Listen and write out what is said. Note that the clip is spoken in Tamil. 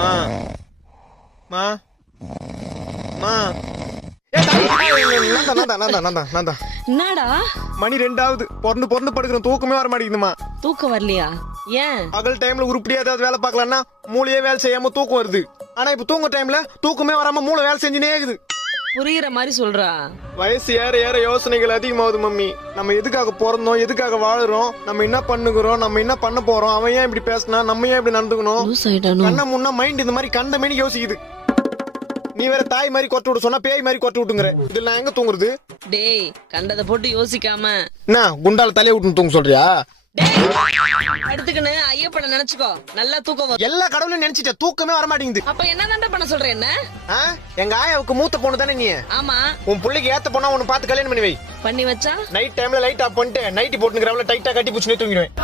மா மா மா என்னடா மணி 2 பொறந்து படுக்கிறோம், தூக்கமே வர மாட்டேங்குதுமா. தூக்கம் வரலையா? ஏன்? பகல் டைம்ல உருப்படியா ஏதாவது வேலை பார்க்கலாம்னா மூளையே வேலை செய்யாம தூக்கம் வருது. ஆனா இப்ப தூங்க டைம்ல தூக்கமே வராம மூளை வேலை செஞ்சுனே இருக்குது. புரியுற மாதிரி சொல்றா. வயசு ஏற ஏற யோசனைகள் அதிகமாகுது மம்மி. நம்ம எதுக்காக பிறந்தோம், எதுக்காக வாழுறோம், நம்ம என்ன பண்ணுகிறோம், நம்ம என்ன பண்ண போறோம், அவன் ஏன் இப்படி பேசினா, நம்ம ஏன் இப்படி நடந்துக்கணும், கண்ண முன்னா மைண்ட் இந்த மாதிரி கண்ட மேனி யோசிக்குது. நீ வேற தாய் மாதிரி கொட்டு விட்டு சொன்னா பேய் மாதிரி கொட்டு விட்டுங்கிற. இதுல நான் எங்க தூங்குறது? டேய், கண்டதை போட்டு யோசிக்காம என்ன குண்டால தலைய விட்டு தூங்க சொல்றியா? அடுத்துக்குன்னு ஐயப்பனை நினைச்சுக்கோ, நல்லா தூக்கம் வரும். எல்லா கடவுளையும் நினைச்சிட்ட, தூக்கமே வர மாட்டேங்குது. அப்ப என்ன பண்ண சொல்ற? என்ன எங்க ஆயாவுக்கு மூத்த பொண்ணு தானே நீ? ஆமா. உன் பிள்ளைக்கு ஏத்த பொண்ணா உன்னை பார்த்து கல்யாணம் பண்ணி வை. பண்ணி வச்சா நைட் டைம்ல லைட் ஆஃப் பண்ணிட்டு நைட்டி போட்டுங்கிறவள டைட்டா கட்டி புடிச்சுனே தூங்கிடுவேன்.